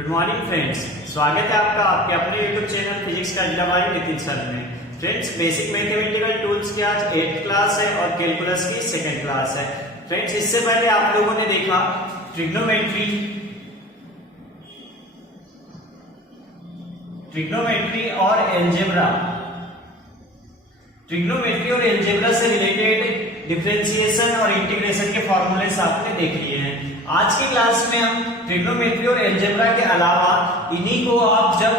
Good morning friends, स्वागत है आपका आपके अपने यूट्यूब चैनल फिजिक्स का अड्डा बाय नितिन सर में। फ्रेंड्स, बेसिक मैथमेटिकल टूल्स की आज 8th क्लास है और कैलकुलस की 2nd क्लास है। फ्रेंड्स, इससे पहले आप लोगों ने देखा ट्रिग्नोमेट्री और एलजेब्रा। ट्रिग्नोमेट्री और एलजेब्रा से रिलेटेड डिफरेंशिएशन और इंटीग्रेशन के फॉर्मूलेस आपने देख लिए हैं। आज की क्लास में हम ट्रिग्नोमेट्री और एलजेब्रा के अलावा इन्हीं को आप जब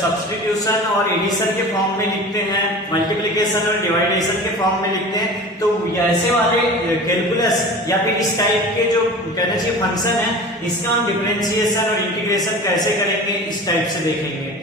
सब्स्टिट्यूशन और एडिशन के फॉर्म में लिखते हैं, मल्टीप्लिकेशन और डिवाइडेशन के फॉर्म में लिखते हैं, तो ऐसे वाले कैलकुलस या फिर इस टाइप के जो कहना चाहिए फंक्शन है, इसका हम डिफरेंशिएशन और इंटीग्रेशन कैसे करेंगे इस टाइप से देखेंगे।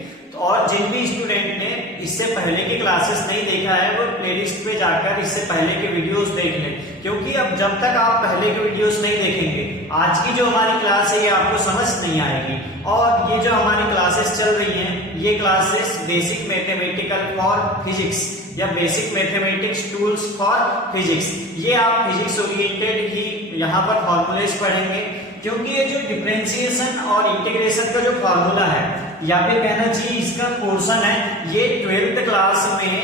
और जिन भी स्टूडेंट ने इससे पहले की क्लासेस नहीं देखा है वो प्लेलिस्ट पे जाकर इससे पहले के वीडियोस देख लें, क्योंकि अब जब तक आप पहले के वीडियोस नहीं देखेंगे आज की जो हमारी क्लास है ये आपको समझ नहीं आएगी। और ये जो हमारी क्लासेस चल रही हैं ये classes basic mathematical for physics या basic mathematics tools for physics, ये आप फिजिक्स ओरिएंटेड ही यहाँ पर फॉर्मूलेस पढ़ेंगे, क्योंकि ये जो डिफरेंशिएशन और इंटीग्रेशन का जो फॉर्मूला है या फिर कहना चाहिए इसका पोर्शन है, ये 12th क्लास में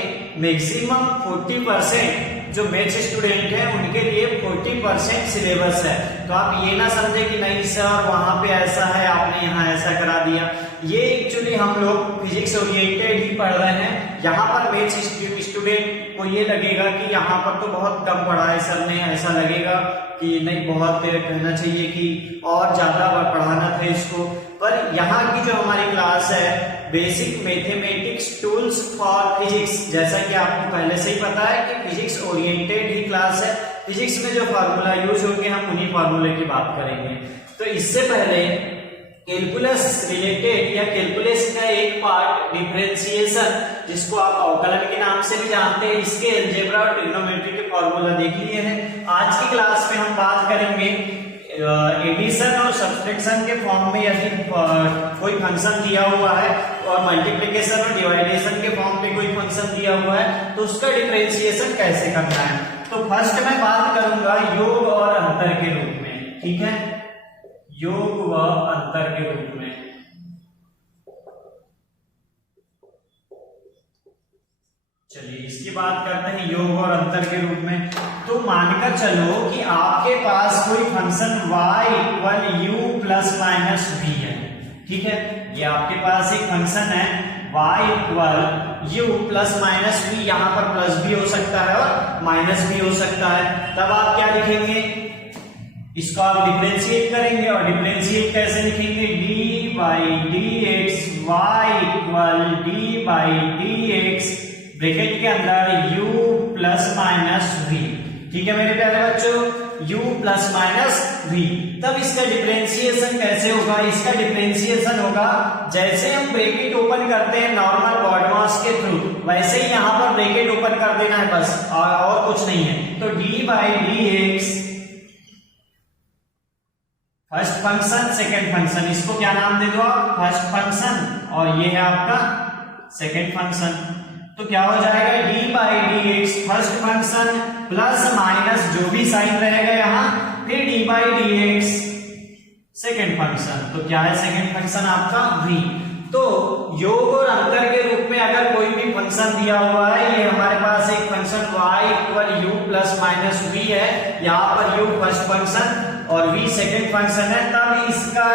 मैक्सिमम 40% जो मैथ्स स्टूडेंट है उनके लिए 40% सिलेबस है। तो आप ये ना समझे कि नहीं सर वहां पे ऐसा है आपने यहाँ ऐसा करा दिया। ये एक्चुअली हम लोग फिजिक्स ओरिएंटेड ही पढ़ रहे हैं। यहाँ पर मैथ्स स्टूडेंट को ये लगेगा कि यहाँ पर तो बहुत कम पढ़ा है सर ने, ऐसा लगेगा कि नहीं बहुत कहना चाहिए कि और ज्यादा पढ़ाना था इसको। पर यहाँ की जो हमारी क्लास है basic mathematics tools for physics, जैसा कि आपको पहले से ही पता है कि फिजिक्स ओरिएंटेड ही क्लास है। फिजिक्स में जो फार्मूला यूज होंगे हम उन्हीं फार्मूले की बात करेंगे। तो इससे पहले कैलकुलस रिलेटेड या कैलकुलस का एक पार्ट डिफरेंशिएशन, जिसको आप अवकलन के नाम से भी जानते हैं, इसके अलजेब्रा और ट्रिग्नोमेट्री के फॉर्मूला देख लिए हैं। आज की क्लास में हम बात करेंगे एडिशन और सब्सट्रैक्शन के फॉर्म में यदि कोई फंक्शन दिया हुआ है और मल्टीप्लिकेशन और डिवाइडेशन के फॉर्म में कोई फंक्शन दिया हुआ है तो उसका डिफरेंशिएशन कैसे करना है। तो फर्स्ट मैं बात करूंगा योग और अंतर के रूप में, ठीक है, योग व अंतर के रूप में। चलिए इसकी बात करते हैं योग और अंतर के रूप में। तो मानकर चलो कि आपके पास कोई function y equal u plus minus v है, ठीक है। ये आपके पास एक फंक्शन है y equal u plus minus v, यहाँ पर प्लस भी हो सकता है और माइनस भी हो सकता है। तब आप क्या लिखेंगे, इसको आप डिफरेंशिएट करेंगे और डिफरेंशिएट कैसे लिखेंगे, dy dx y equal dy dx bracket के अंदर u प्लस माइनस v, ठीक है मेरे प्यारे बच्चों, u प्लस माइनस v। तब इसका डिफरेंशिएशन कैसे होगा, इसका डिफरेंशिएशन होगा जैसे हम ब्रैकेट ओपन करते हैं नॉर्मल BODMAS के थ्रू, वैसे ही यहाँ पर ब्रैकेट ओपन कर देना है बस, और कुछ नहीं है। तो dy dx first function second function, इसको क्या नाम दे दो आप, फर्स्ट फंक्शन, और ये है आपका सेकेंड फंक्शन। तो क्या हो जाएगा, D by D X first function plus minus जो भी साइन रहेगा यहाँ, फिर D by D x second function. तो क्या है सेकेंड फंक्शन आपका v। तो योग और अंतर के रूप में अगर कोई भी फंक्शन दिया हुआ है, ये हमारे पास एक function y equal u plus minus v है, यहाँ पर u फर्स्ट फंक्शन और v सेकेंड फंक्शन है, तब इसका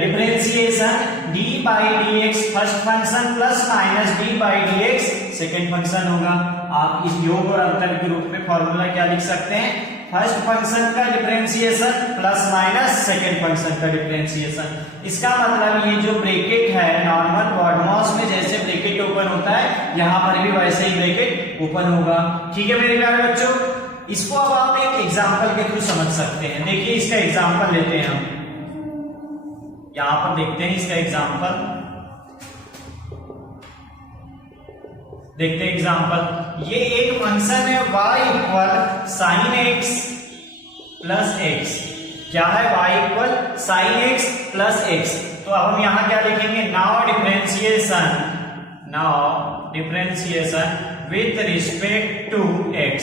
differentiation d by D X first function plus minus d by D x second function होगा। आप इस योग और अंतर के रूप में फॉर्मूला क्या लिख सकते हैं, फर्स्ट फंक्शन का differentiation plus minus second function का डिफरेंशिएशन। इसका मतलब ये जो ब्रैकेट है नॉर्मल BODMAS में जैसे ब्रैकेट ओपन होता है, यहाँ पर भी वैसे ही ब्रैकेट ओपन होगा, ठीक है मेरे प्यारे बच्चों। इसको अब आप एक एग्जाम्पल के थ्रू समझ सकते हैं। देखिए इसका एग्जाम्पल लेते हैं हम, यहां पर देखते हैं इसका एग्जाम्पल, देखते हैं एग्जाम्पल। ये एक फंक्शन है y equal sine x plus x, क्या है y equal sine x plus x। तो अब हम यहां क्या लिखेंगे, now differentiation with respect to x।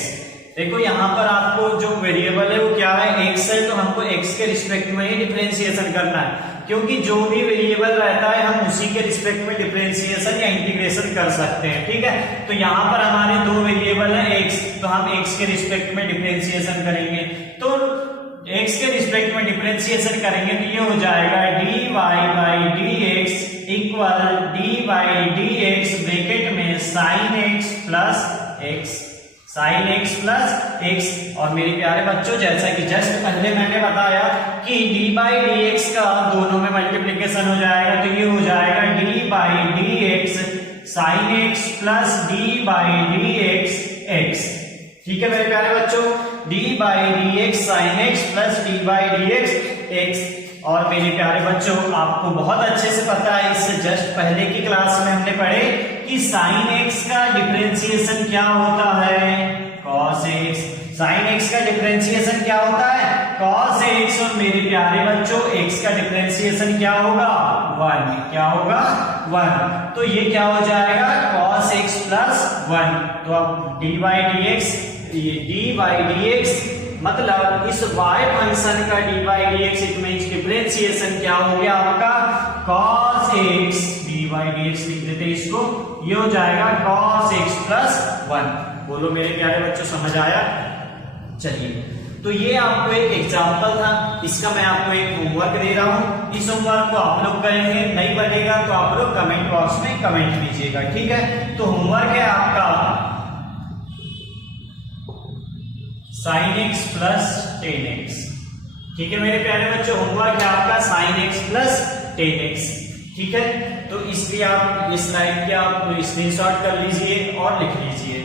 देखो यहाँ पर आपको जो वेरिएबल है वो क्या है, x है, तो हमको x के रिस्पेक्ट में ही डिफरेंशिएशन करना है। क्योंकि जो भी वेरिएबल रहता है हम उसी के रिस्पेक्ट में डिफरेंशिएशन या इंटीग्रेशन कर सकते हैं, ठीक है। तो यहाँ पर हमारे दो वेरिएबल है x, तो हम x के रिस्पेक्ट में डिफरेंशिएशन करेंगे। तो x के रिस्पेक्ट में डिफरेंशिएशन करेंगे तो ये हो जाएगा dy by dx equal dy dx bracket में sin x plus x, sin x plus x। और मेरे प्यारे बच्चों, जैसा कि जस्ट पहले मैंने बताया कि d बाई dx का दोनों में मल्टीप्लिकेशन हो जाएगा, तो ये हो जाएगा d by dx sin x plus d by dx x, ठीक है मेरे प्यारे बच्चों, d by dx sin x plus d by dx x। और मेरे प्यारे बच्चों, आपको बहुत अच्छे से पता है, इससे जस्ट पहले की क्लास में हमने पढ़े कि sin x का डिफरेंशिएशन क्या होता है, cos x। sin x का डिफरेंशिएशन क्या होता है, cos x। और मेरे प्यारे बच्चों, x का डिफरेंशिएशन क्या होगा, 1। क्या होगा, 1। तो ये क्या हो जाएगा, cos x प्लस 1। तो अब d बाई dx मतलब इस y फंक्शन का d by dx it means differentiation क्या हो गया आपका, cos x d by dx लिख देते हैं इसको, ये हो जाएगा cos x प्लस 1। बोलो मेरे प्यारे बच्चों, समझ आया। चलिए, तो ये आपको एक एग्जांपल था, इसका मैं आपको एक होमवर्क दे रहा हूं। इस होमवर्क को आप लोग करेंगे, नहीं बनेगा तो आप लोग कमेंट बॉक्स में कमेंट कीजिएगा, ठीक है। तो होमवर्क है आपका sin x प्लस 10x, ठीक है मेरे प्यारे बच्चों, होमवर्क है आपका sin x प्लस 10x, ठीक है। तो इसलिए आप इस स्लाइड के आप स्क्रीनशॉट कर लीजिए और लिख लीजिए।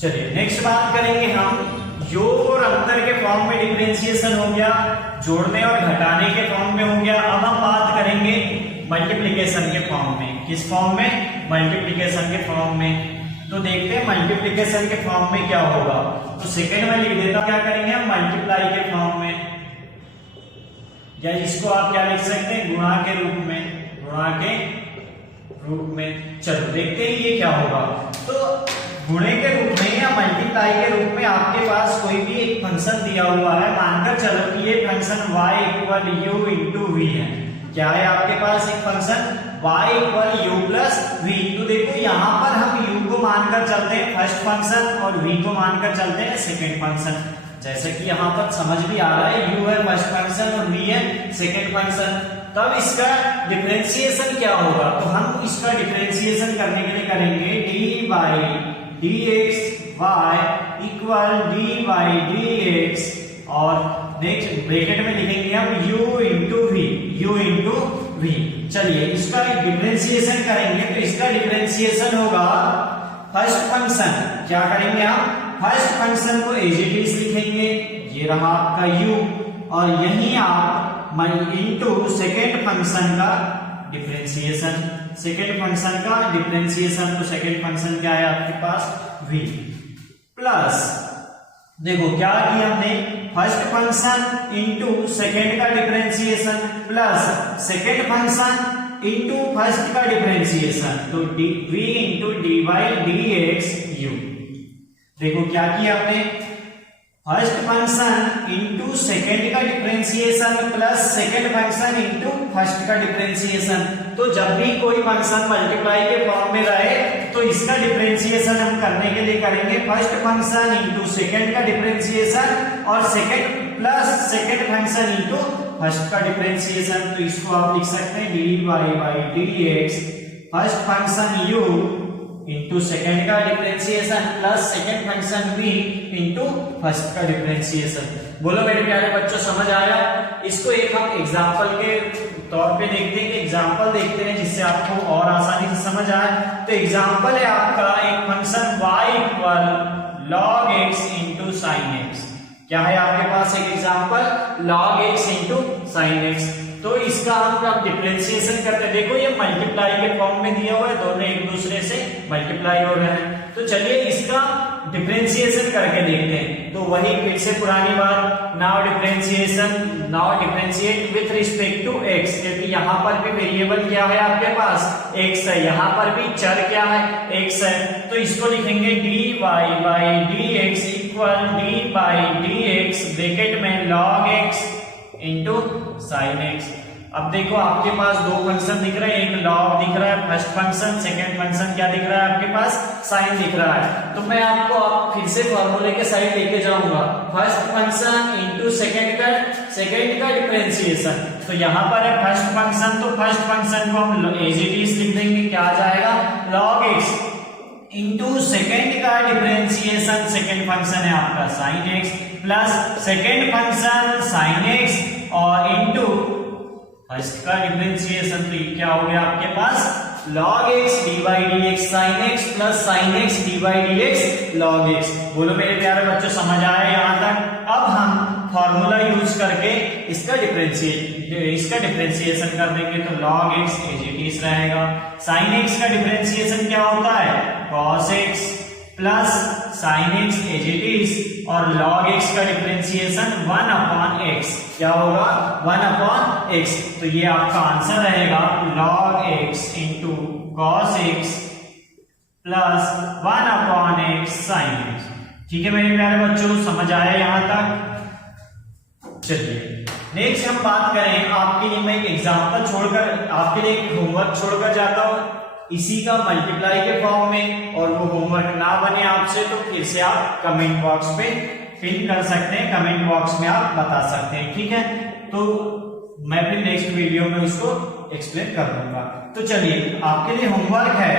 चलिए नेक्स्ट बात करेंगे हम, योग और अंतर के फॉर्म में डिफरेंशिएशन हो गया, जोड़ने और घटाने के फॉर्म में हो गया। अब हम बात करेंगे मल्टीप्लिकेशन के फॉर्म में। किस फॉर्म में, मल्टीप्लिकेशन के फॉर्म में। तो देखते हैं मल्टीप्लिकेशन के फॉर्म में क्या होगा। तो सेकंड में लिख देता, क्या करेंगे हम, मल्टीप्लाई के फॉर्म में, या इसको आप क्या लिख सकते हैं, गुणा के रूप में, गुणा के रूप में। चलो देखते हैं ये क्या होगा। तो गुणे के रूप में या मल्टीप्लाई के रूप में आपके पास कोई भी एक फंक्शन दिया हुआ है, मानकर चलो कि ये function y equal u into v है। क्या है आपके पास एक function y equal u plus v. तो देखो यहाँ पर हम u को मानकर चलते हैं फर्स्ट फंक्शन और v को मानकर चलते हैं सेकंड फंक्शन। जैसे कि यहाँ पर समझ भी आ रहा है, u है फर्स्ट फंक्शन और v है सेकंड फंक्शन। तब इसका डिफरेंशिएशन क्या होगा, तो हम इसका डिफरेंशिएशन करने के लिए करेंगे d by dx y equal d by dx और नेक्स्ट ब्रैकेट में लिखेंगे हम u इंटू v। चलिए इसका डिफरेंशिएशन करेंगे, तो इसका डिफरेंशिएशन होगा फर्स्ट फंक्शन, क्या करेंगे हम, फर्स्ट फंक्शन को एज इट इज लिखेंगे, ये रहा आपका u, और यही आप इंटू सेकेंड फंक्शन का डिफरेंशिएशन, सेकेंड फंक्शन का डिफरेंशिएशन। तो सेकेंड फंक्शन क्या है आपके पास, v प्लस, देखो क्या किया हमने, फर्स्ट फंक्शन इंटू सेकेंड का differentiation plus second function into first का डिफरेंशिएशन, तो v into D by D x you. देखो क्या किया आपने, फर्स्ट फंक्शन इंटू सेकेंड का differentiation plus second function into first का डिफरेंशिएशन। तो जब भी कोई फंक्शन मल्टीप्लाई के फॉर्म में रहे तो इसका डिफरेंशिएशन हम करने के लिए करेंगे फर्स्ट फंक्शन इंटू सेकेंड का डिफरेंशिएशन और second plus second function into first का डिफरेंशिएशन। तो इसको आप लिख सकते हैं D Y by D X, first function U into second का differentiation plus second function v into first का डिफरेंशिएशन। बोलो मेरे प्यारे बच्चों, समझ आया। इसको एक हम एग्जांपल के तौर पे देखते हैं, एग्जांपल देखते हैं जिससे आपको और आसानी से समझ आए। तो एग्जांपल है आपका एक function y equal log x into sine x. क्या है आपके पास एक example log x into sine x. तो इसका हम अब डिफरेंशिएशन करते हैं। देखो ये मल्टीप्लाई के फॉर्म में दिया हुआ है, दोनों एक दूसरे से मल्टीप्लाई हो रहे हैं। तो चलिए इसका डिफरेंशिएशन करके देखते हैं। तो वही फिर से पुरानी बात, now differentiate with respect to x, क्योंकि यहाँ पर भी वेरिएबल क्या है आपके पास x है, यहाँ पर भी चर क्या है x है। तो इसको लिखेंगे dy by dx equal d by dx bracket में log x into sine x. अब देखो आपके पास दो फंक्शन दिख रहे हैं, एक log दिख रहा है फर्स्ट फंक्शन, सेकंड फंक्शन क्या दिख रहा है आपके पास साइन दिख रहा है। तो मैं आपको फिर से फॉर्मूले के साइड लेके जाऊंगा, फर्स्ट फंक्शन इंटू सेकंड का डिफरेंशिएशन। तो यहाँ पर है फर्स्ट फंक्शन, तो फर्स्ट फंक्शन को हम एज इट इज लिख देंगे, क्या आ जाएगा log x इंटू सेकेंड का डिफरेंशिएशन, सेकेंड फंक्शन है आपका sine x plus second function sine x और इंटू फर्स्ट का डिफरेंशिएशन। तो ये क्या हो गया आपके पास log x dy dx sin x plus sin x dy dx log x। बोलो मेरे प्यारे बच्चों समझ आया यहाँ तक? अब हम फॉर्मूला यूज करके इसका डिफरेंशिएशन कर देंगे। तो log x as it is रहेगा, sin x का डिफरेंशिएशन क्या होता है cos x plus sin x as it is, और log x का डिफरेंशिएशन 1 अपॉन x क्या होगा 1 अपॉन x। तो ये आपका आंसर रहेगा log x into cos x plus 1 upon x sin x। ठीक है मेरे प्यारे बच्चों, समझ आया यहां तक? चलिए नेक्स्ट हम बात करें, आपके लिए मैं एक एग्जांपल छोड़कर, आपके लिए एक होमवर्क छोड़कर जाता हूं इसी का मल्टीप्लाई के फॉर्म में, और वो होमवर्क ना बने आपसे तो फिर से आप कमेंट बॉक्स पे फिल कर सकते हैं, कमेंट बॉक्स में आप बता सकते हैं। ठीक है, तो मैं फिर नेक्स्ट वीडियो में उसको एक्सप्लेन कर दूंगा। तो चलिए आपके लिए होमवर्क है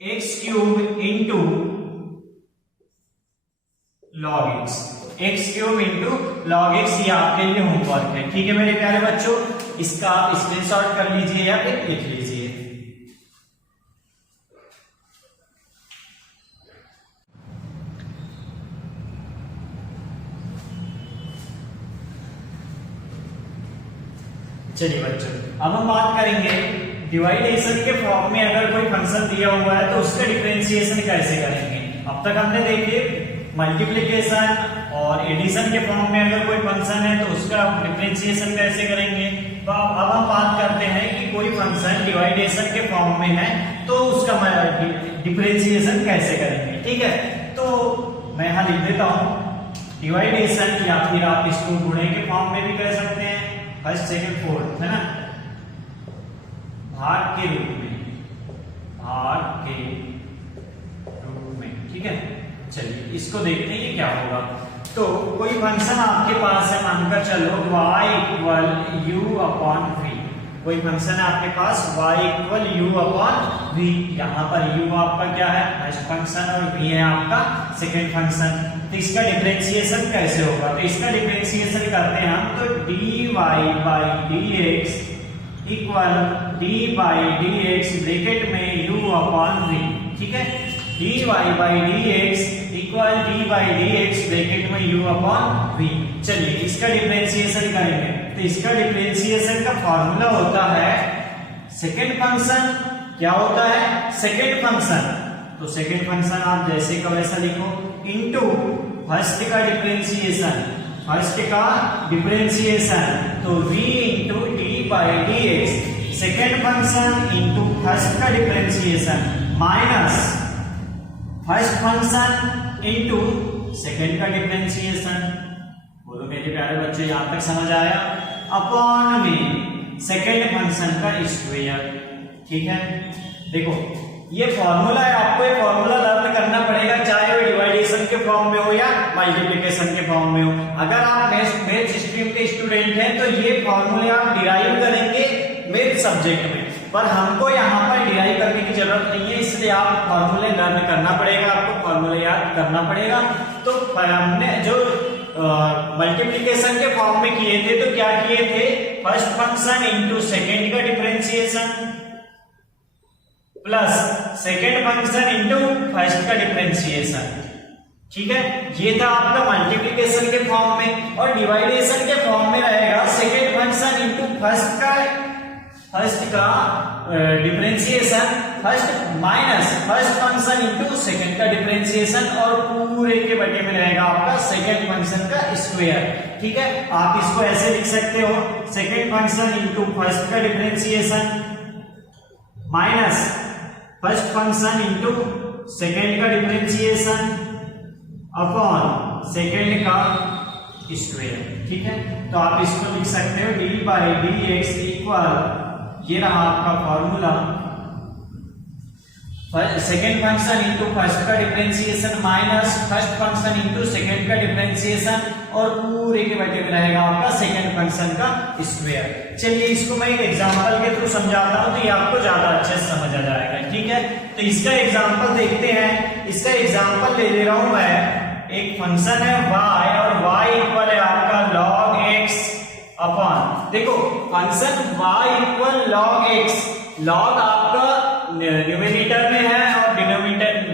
x cube into log x, x cube into log x, ये आपके लिए होमवर्क है। ठीक है मेरे प्यारे बच्चों, इसका आप स्क्रीनशॉट कर लीजिए या फिर लिख लीजिए। चलिए बच्चों अब हम बात करेंगे डिवाइडेशन के फॉर्म में अगर कोई फंक्शन दिया हुआ है तो उसका डिफरेंशिएशन कैसे करेंगे। अब तक हमने देखिए मल्टीप्लिकेशन और एडिशन के फॉर्म में अगर कोई फंक्शन है तो उसका डिफरेंशिएशन कैसे करेंगे। तो अब हम बात करते हैं कि कोई फंक्शन डिवाइडेशन के फॉर्म में है तो उसका डिफरेंशिएशन कैसे करेंगे। ठीक है, तो मैं यहां लिख देता हूं डिवाइडेशन, या फिर आप इसको गुणे के फॉर्म में भी कह सकते हैं, फर्स्ट सेकंड फोर्थ, है ना, भाग के रूप में। ठीक है, चलिए इसको देखते हैं ये क्या होगा। तो कोई फंक्शन आपके पास है, मानकर चलो y equal u upon v, कोई फंक्शन है आपके पास y equal u upon v। यहाँ पर u आपका क्या है फर्स्ट फंक्शन और v है आपका सेकंड फंक्शन। तो इसका डिफरेंशिएशन कैसे होगा, तो इसका डिफरेंशिएशन करते हैं हम, तो dy by dx equal d by dx bracket में u अपॉन v। ठीक है, dy by dx equal d by dx bracket में u अपॉन v। चलिए इसका डिफरेंशिएशन करेंगे। तो इसका डिफरेंशिएशन का फॉर्मूला होता है सेकंड फंक्शन, क्या होता है सेकंड फंक्शन, तो सेकंड फंक्शन आप जैसे का वैसा लिखो इनटू फर्स्ट का डिफरेंशिएशन, तो v into d by dx second function into first का differentiation minus first function into second का डिफरेंशिएशन। बोलो मेरे प्यारे बच्चों यहां तक समझ आया, अपॉन में सेकंड फंक्शन का स्क्वायर। ठीक है, देखो ये फॉर्मूला है, आपको ये फॉर्मूला लर्न करना पड़ेगा, चाहे वो डिवाइडेशन के फॉर्म में हो या मल्टीप्लिकेशन के फॉर्म में हो। अगर आप मैथ स्ट्रीम के स्टूडेंट हैं तो ये फॉर्मूले आप डिराइव करेंगे मैथ सब्जेक्ट में, पर हमको यहाँ पर डिराइव करने की जरूरत नहीं है, इसलिए आप फॉर्मूले लर्न करना पड़ेगा, आपको फॉर्मूले याद करना पड़ेगा। तो हमने जो मल्टीप्लिकेशन के फॉर्म में किए थे तो क्या किए थे, फर्स्ट फंक्शन इंटू सेकेंड का differentiation plus second function into first का डिफरेंशिएशन, ठीक है, ये था आपका मल्टीप्लिकेशन के फॉर्म में। और डिवाइडेशन के फॉर्म में रहेगा सेकेंड फंक्शन इंटू फर्स्ट का differentiation, first minus first function into second का डिफरेंशिएशन, और पूरे के बटे में रहेगा आपका सेकेंड फंक्शन का स्क्वायर। ठीक है, आप इसको ऐसे लिख सकते हो, सेकेंड फंक्शन इंटू फर्स्ट का differentiation minus first function into second का डिफरेंशिएशन अपॉन सेकेंड का स्क्वायर। ठीक है, तो आप इसको लिख सकते हो D by D X equal, ये रहा आपका formula, second function into first का differentiation minus first function into second का डिफरेंशिएशन, और पूरे के बटे में रहेगा आपका सेकेंड फंक्शन का स्क्वायर। चलिए इसको मैं एक एग्जांपल के थ्रू समझाता हूं तो ये आपको ज्यादा अच्छे से समझ आ जाएगा। ठीक है, तो इसका एग्जांपल देखते हैं। इसका एग्जांपल ले ले रहा हूं मैं, एक फंक्शन है y और y इक्वल है आपका log x अपॉन, देखो function y equal log x, log आपका न्यूमरेटर में है और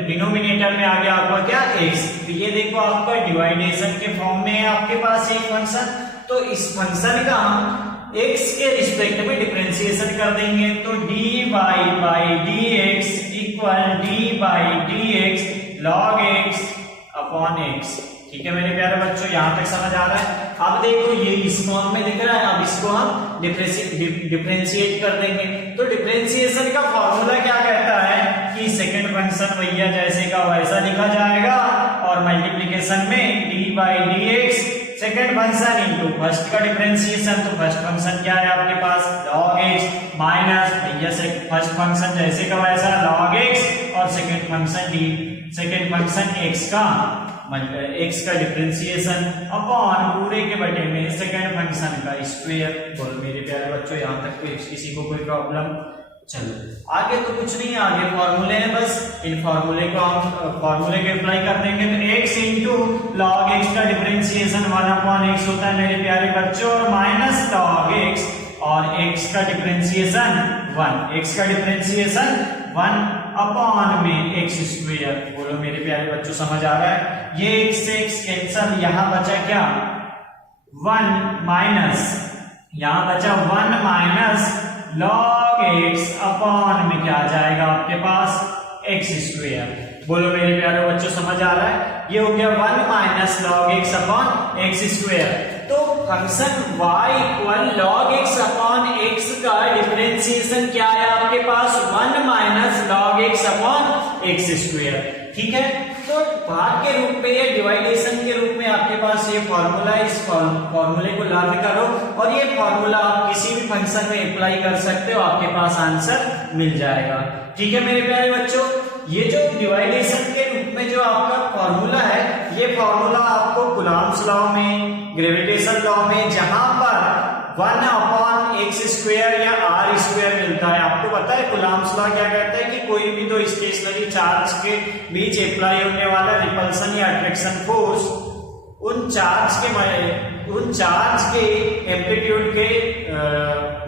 डिनोमिनेटर में आ गया आपका क्या x। तो ये देखो आपका डिवाइडेशन के फॉर्म में है आपके पास एक फंक्शन, तो इस फंक्शन का हम x के रिस्पेक्ट में डिफरेंशिएशन कर देंगे, तो dy by dx equal d by dx log x upon x। ठीक है मेरे प्यारे बच्चों, यहां तक समझ आ रहा है। अब देखो ये इस फॉर्म में दिख रहा है, अब इसको हम डिफरेंशिएट कर देंगे। तो डिफरेंशिएशन का फॉर्मूला क्या कहता है कि सेकंड फंक्शन भैया जैसे का वैसा लिखा जाएगा, और मल्टीप्लिकेशन में D by D x second function into first का डिफरेंशिएशन, तो फर्स्ट फंक्शन क्या है आपके पास log x माइनस भैया से फर्स्ट फंक्शन जैसे का वैसा log x, और सेकेंड फंक्शन x का डिफरेंशिएशन अपॉन पूरे के बटे में सेकेंड फंक्शन का स्क्वायर। बोलो मेरे प्यारे बच्चों, यहाँ तक किसी को कोई प्रॉब्लम? चलो आगे तो कुछ नहीं, आगे फॉर्मूले हैं, बस इन फॉर्मूले को हम फॉर्मूले को अप्लाई कर देंगे। तो x इंटू लॉग एक्स का डिफरेंशिएशन 1 अपॉन x होता है मेरे प्यारे बच्चों, और माइनस लॉग x और x का डिफरेंशिएशन 1, x का डिफरेंशिएशन 1 अपॉन में x स्क्वायर। बोलो मेरे प्यारे बच्चों समझ आ रहा है? ये x से x कैंसल, यहां बचा क्या 1 माइनस, यहां बचा 1 माइनस log x अपॉन में क्या आ जाएगा आपके पास x स्क्वायर। बोलो मेरे प्यारे बच्चों समझ आ रहा है? ये हो गया 1 minus log x upon x square. तो function y equal log x upon x का डिफरेंशिएशन क्या है आपके पास 1 minus log x upon x square. ठीक है, तो भाग के रूप में या डिवाइडेशन के रूप में आपके पास ये फॉर्मूला है, इस फॉर्मूले को लर्न करो और ये फॉर्मूला आप किसी भी फंक्शन में अप्लाई कर सकते हो, आपके पास आंसर मिल जाएगा। ठीक है मेरे प्यारे बच्चों, ये जो डिवाइडेशन के रूप में जो आपका फॉर्मूला है, ये फॉर्मूला आपको कुलॉम्स लॉ में, ग्रेविटेशन लॉ में, जहां पर 1 अपॉन एक्स स्क्वायर या आर स्क्वायर मिलता है। आपको पता है कुलॉम्स लॉ क्या कहता है कि कोई भी दो स्टेशनरी चार्ज के बीच अप्लाई होने वाला रिपल्सन या अट्रैक्शन फोर्स उन चार्ज के एम्पलीट्यूड के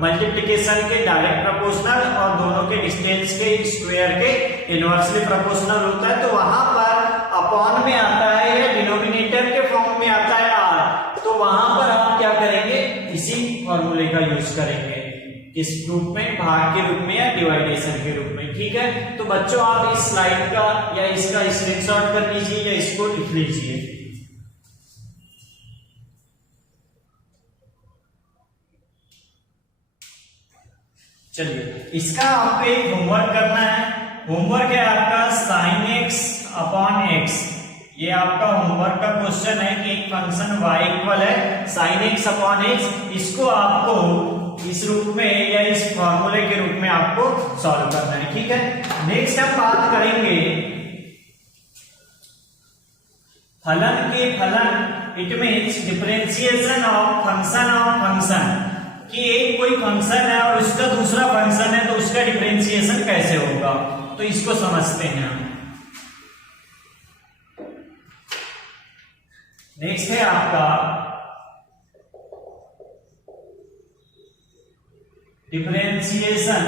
मल्टीप्लिकेशन के डायरेक्ट प्रोपोर्शनल और दोनों के डिस्टेंस के स्क्वायर के इनवर्सली प्रोपोर्शनल होता है। तो वहां पर अपॉन में आता है या डिनोमिनेटर के फॉर्म में आता है आर, तो वहां पर आप क्या करेंगे, इसी फॉर्मूले का यूज करेंगे, इस रूप में, भाग के रूप में या डिवाइडेशन के रूप में। ठीक है, तो बच्चों आप इस स्लाइड का या इसका स्क्रीनशॉट कर लीजिए या इसको लिख लीजिए। चलिए इसका आपको एक होमवर्क करना है। होमवर्क है आपका sin x अपॉन x। ये आपका होमवर्क का क्वेश्चन है कि एक फंक्शन y इक्वल है sin x अपॉन x, इसको आपको इस रूप में या इस फॉर्मूले के रूप में आपको सॉल्व करना है। ठीक है, नेक्स्ट हम बात करेंगे फलन के फलन, it means differentiation of function कि एक कोई फंक्शन है और उसका दूसरा फंक्शन है तो उसका डिफरेंशिएशन कैसे होगा, तो इसको समझते हैं हम। नेक्स्ट है आपका differentiation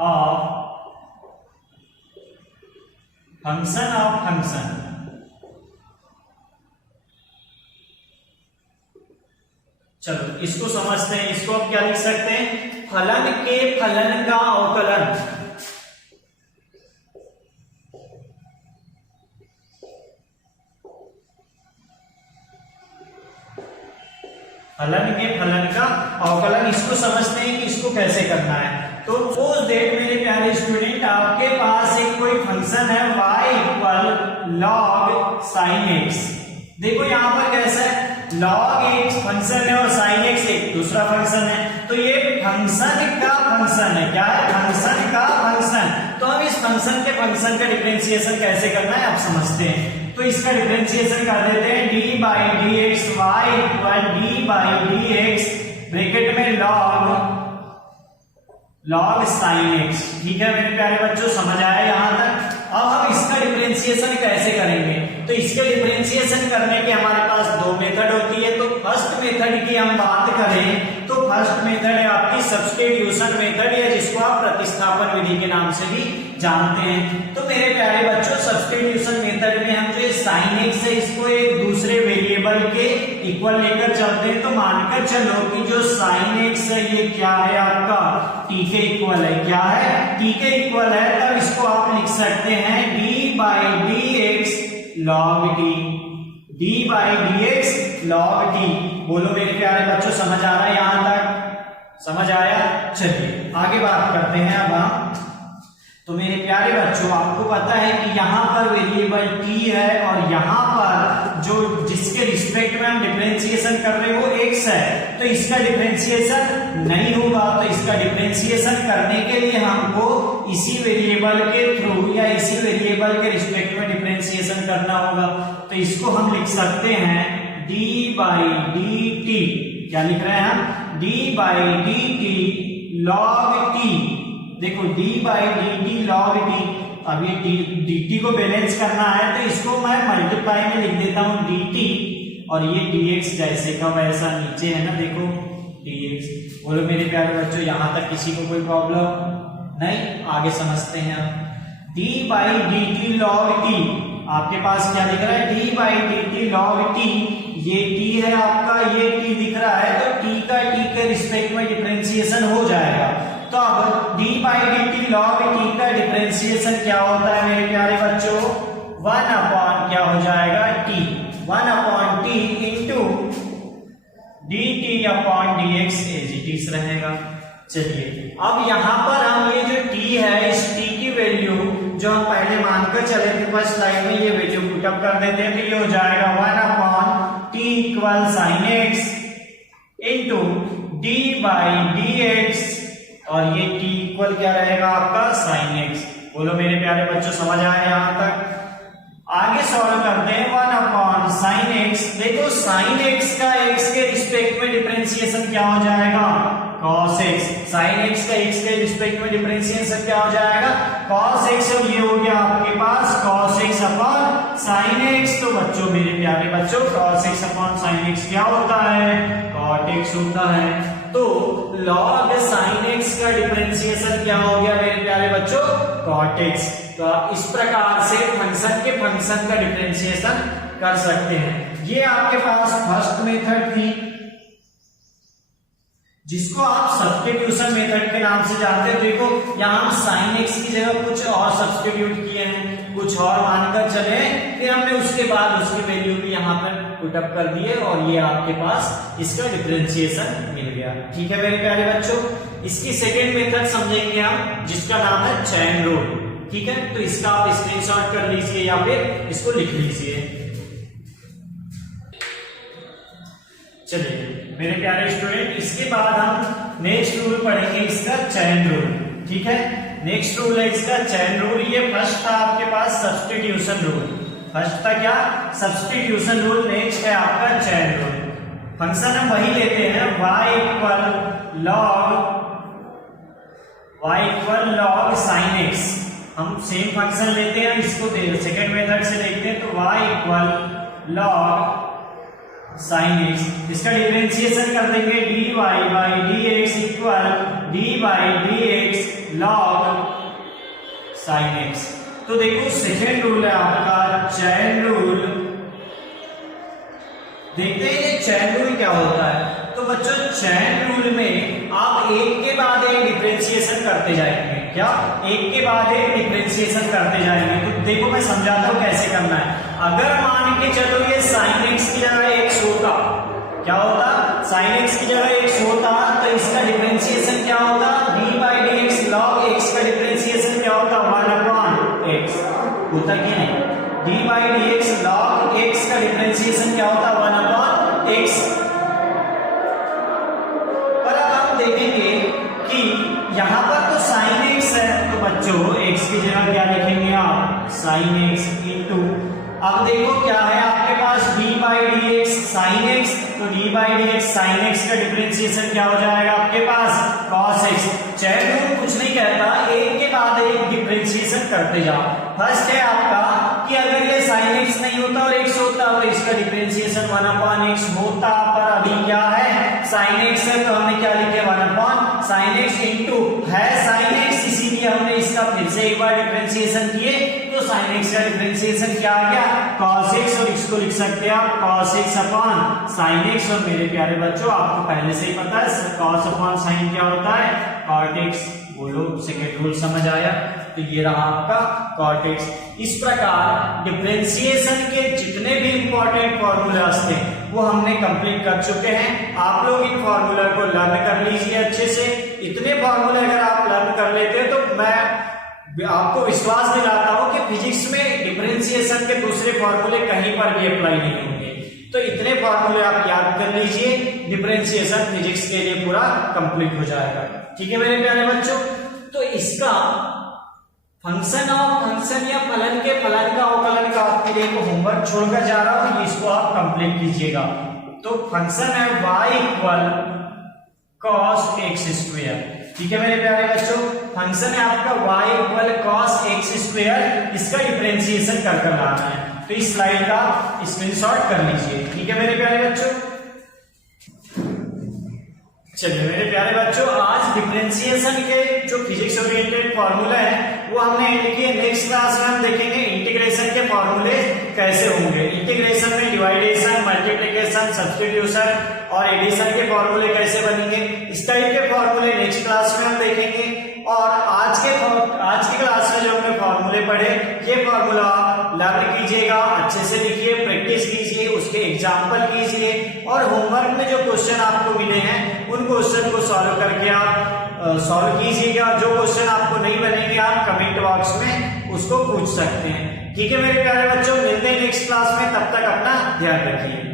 of function of function. चलो इसको समझते हैं। इसको आप क्या लिख सकते हैं, फलन के फलन का अवकलन। फलन के फलन का अवकलन, इसको समझते हैं कि इसको कैसे करना है। तो सपोज दैट मेरे प्यारे स्टूडेंट, आपके पास एक कोई फंक्शन है y equal log sin x। देखो यहाँ पर कैसा है, log x फंक्शन है और sin x एक दूसरा फंक्शन है। तो ये फंक्शन का फंक्शन है, क्या है, फंक्शन का फंक्शन। तो हम इस फंक्शन के फंक्शन का डिफरेंशिएशन कैसे करना है आप समझते हैं। तो इसका डिफरेंशिएशन कर देते हैं, d by D x y equal d by D x bracket में log sin x। ठीक है मेरे प्यारे बच्चों, समझ आया यहां तक। अब हम इसका डिफरेंशिएशन कैसे करेंगे, तो इसके डिफरेंशिएशन करने के हमारे पास दो मेथड होती है। तो फर्स्ट मेथड की हम बात करें तो फर्स्ट मेथड है आपकी सब्स्टिट्यूशन मेथड, या जिसको आप प्रतिस्थापन विधि के नाम से भी जानते हैं। तो मेरे प्यारे बच्चों, सब्स्टिट्यूशन मेथड में हम जो sin x है इसको एक दूसरे वेरिएबल के इक्वल लेकर चलते हैं। तो मानकर चलो कि जो sin x है ये क्या है, आपका t के इक्वल है। क्या है, t के इक्वल है। तब इसको आप लिख सकते हैं d by D x log t, d by D x log t। बोलो मेरे प्यारे बच्चों, समझ आ रहा है यहां तक, समझ आया। चलिए आगे बात करते हैं अब हम। तो मेरे प्यारे बच्चों, आपको पता है कि यहाँ पर वेरिएबल t है और यहाँ पर जो जिसके रिस्पेक्ट में हम डिफरेंशिएशन कर रहे हैं वो x है। तो इसका डिफरेंशिएशन नहीं होगा। तो इसका डिफरेंशिएशन करने के लिए हमको इसी वेरिएबल के थ्रू या इसी वेरिएबल के रिस्पेक्ट में डिफरेंशिएशन करना होगा। तो इसको हम लिख सकते हैं d बाई डी टी। क्या लिख रहे हैं हम, d by D T log t। देखो d by D T log t। अब ये dt को बैलेंस करना है तो इसको मैं मल्टीप्लाई में लिख देता हूं dt, और ये dx जैसे का वैसा नीचे है ना, देखो dx। बोलो मेरे प्यारे बच्चों, यहां तक किसी को कोई प्रॉब्लम नहीं, आगे समझते हैं हम। d by D T log t, आपके पास क्या दिख रहा है, d by D T log t। ये t है आपका, ये t दिख रहा है, तो t का t के रिस्पेक्ट में डिफरेंशिएशन हो जाएगा। तो अब d by D T log t का डिफरेंशिएशन क्या होता है मेरे प्यारे बच्चों, 1 अपॉन क्या हो जाएगा t, 1 upon t into dt upon dx as it is रहेगा। चलिए अब यहाँ पर हम ये जो t है, इस t की वैल्यू जो हम पहले मानकर चले थे फर्स्ट लाइन में, ये वैल्यू पुटअप कर देते हैं। तो ये हो जाएगा 1 upon t equal sin x into d by dx, और ये t इक्वल क्या रहेगा आपका sin x। बोलो मेरे प्यारे बच्चों, समझ आया यहां तक। आगे सॉल्व करते हैं, 1 अपॉन sin x। देखो sin x का x के रिस्पेक्ट में डिफरेंशिएशन क्या हो जाएगा, cos x। sin x का x के रिस्पेक्ट में डिफरेंशिएशन क्या हो जाएगा, cos x। अब ये हो गया आपके पास cos x upon sin x। तो बच्चों मेरे प्यारे बच्चों, cos x upon sin x क्या होता है, cot x होता है। तो log sin x का डिफरेंशिएशन क्या हो गया मेरे प्यारे बच्चों, cot x। तो आप इस प्रकार से फंक्शन के फंक्शन का डिफरेंशिएशन कर सकते हैं। ये आपके पास फर्स्ट मेथड थी, जिसको आप सब्स्टिट्यूशन मेथड के नाम से जानते हैं। देखो यहाँ हम sin x की जगह कुछ और सब्स्टिट्यूट किए हैं, कुछ और मानकर चले, फिर हमने उसके बाद उसकी वैल्यू भी यहाँ पर पुटअप कर दिए, और ये आपके पास इसका डिफरेंशिएशन मिल गया। ठीक है मेरे प्यारे बच्चों। इसकी सेकेंड मेथड समझेंगे हम, जिसका नाम है चैन रूल। ठीक है, तो इसका आप स्क्रीनशॉट कर लीजिए या फिर इसको लिख लीजिए। चलिए मेरे प्यारे स्टूडेंट, इसके बाद हम नेक्स्ट रूल पढ़ेंगे, इसका चैन रूल। ठीक है, नेक्स्ट रूल है इसका चैन रूल। ये फर्स्ट था आपके पास सब्स्टिट्यूशन रूल, फर्स्ट था क्या, सब्स्टिट्यूशन रूल। नेक्स्ट है आपका चैन रूल। फंक्शन हम वही लेते हैं, y equal log sin x। हम सेम फंक्शन लेते हैं, इसको सेकेंड मेथड से देखते हैं। तो y equal log sin x, इसका डिफरेंशिएशन कर देंगे, dy by dx equal d by dx log sin x। तो देखो सेकेंड रूल है आपका चैन रूल। देखते हैं ये चैन रूल क्या होता है। तो बच्चों चैन रूल में आप एक के बाद एक डिफरेंशिएशन करते जाएंगे। क्या? एक के बाद एक डिफरेंशिएशन करते जाएंगे। तो देखो मैं समझाता हूं कैसे करना है। अगर मान के चलो ये sin x की जगह x होता, क्या होता? sin x की जगह x होता तो इसका डिफरेंशिएशन क्या होता? d/dx log x का डिफरेंशिएशन क्या होता? 1/x होता कि नहीं? d/dx log x का डिफरेंशिएशन क्या होता? 1/x। पर अब हम देखेंगे कि यहां पर तो sin x है, तो बच्चों x की जगह क्या लिखेंगे आप? sin x इंटू, अब देखो क्या है आपके पास d/dx sin x, तो d/dx sin x का डिफरेंशिएशन क्या हो जाएगा आपके पास? cos x। चैन रूल कुछ नहीं कहता, एक के बाद एक डिफरेंशिएशन करते जाओ। फर्स्ट है आपका कि अगर ये sin x नहीं होता और x होता तो इसका डिफरेंशिएशन 1/x होता, पर अभी क्या है? sin x है तो हमने क्या लिखे? 1/sin x इंटू है sin x, इसीलिए हमने इसका फिर से एक बार डिफरेंशिएशन किए तो sin x का डिफरेंशिएशन क्या आ गया? cos x, और इसको लिख सकते हैं आप cos x upon sin x। और मेरे प्यारे बच्चों आपको पहले से ही पता है cos अपॉन sin क्या होता है? cot x। बोलो सेकेंड रूल समझ आया? तो ये रहा आपका cot x। इस प्रकार डिफरेंशिएशन के जितने भी इंपॉर्टेंट फॉर्मूलाज थे वो हमने कंप्लीट कर चुके हैं। आप लोग इन फॉर्मूला को लर्न कर लीजिए अच्छे से। इतने फॉर्मूले अगर आप लर्न कर लेते हैं तो मैं आपको विश्वास दिलाता हूं कि फिजिक्स में डिफरेंशिएशन के दूसरे फॉर्मूले कहीं पर भी अप्लाई नहीं होंगे। तो इतने फॉर्मूले आप याद कर लीजिए, डिफरेंशिएशन फिजिक्स के लिए पूरा कंप्लीट हो जाएगा। ठीक है मेरे प्यारे बच्चों, तो इसका फंक्शन ऑफ फंक्शन या फलन के फलन का अवकलन का आपके लिए होमवर्क छोड़कर जा रहा हूं, इसको आप कंप्लीट कीजिएगा। तो फंक्शन है y equal cos x square. ठीक है मेरे प्यारे बच्चों, फंक्शन है आपका y equal cos x square, इसका डिफरेंशिएशन कर लाना है। तो इस स्लाइड का स्क्रीनशॉट कर लीजिए। ठीक है मेरे प्यारे बच्चों, चलिए मेरे प्यारे बच्चों आज डिफरेंशिएशन के जो फिजिक्स ओरिएंटेड फॉर्मूला है वो हमने एंड किए। नेक्स्ट क्लास में हम देखेंगे इंटीग्रेशन के फॉर्मूले कैसे होंगे। इंटीग्रेशन में डिवाइडेशन, मल्टीप्लिकेशन, सब्स्टिट्यूशन और एडिशन के फॉर्मूले कैसे बनेंगे, इस टाइप के फॉर्मूले नेक्स्ट क्लास में हम देखेंगे। और आज की क्लास में जो हमने फॉर्मूले पढ़े ये फॉर्मूला आप लर्न कीजिएगा, अच्छे से लिखिए, प्रैक्टिस कीजिए, उसके एग्जाम्पल कीजिए और होमवर्क में जो क्वेश्चन आपको मिले हैं उन क्वेश्चन को सॉल्व करके आप सॉल्व कीजिएगा। जो क्वेश्चन आपको नहीं बनेंगे आप कमेंट बॉक्स में उसको पूछ सकते हैं। ठीक है मेरे प्यारे बच्चों, मिलते हैं नेक्स्ट क्लास में, तब तक अपना ध्यान रखिए।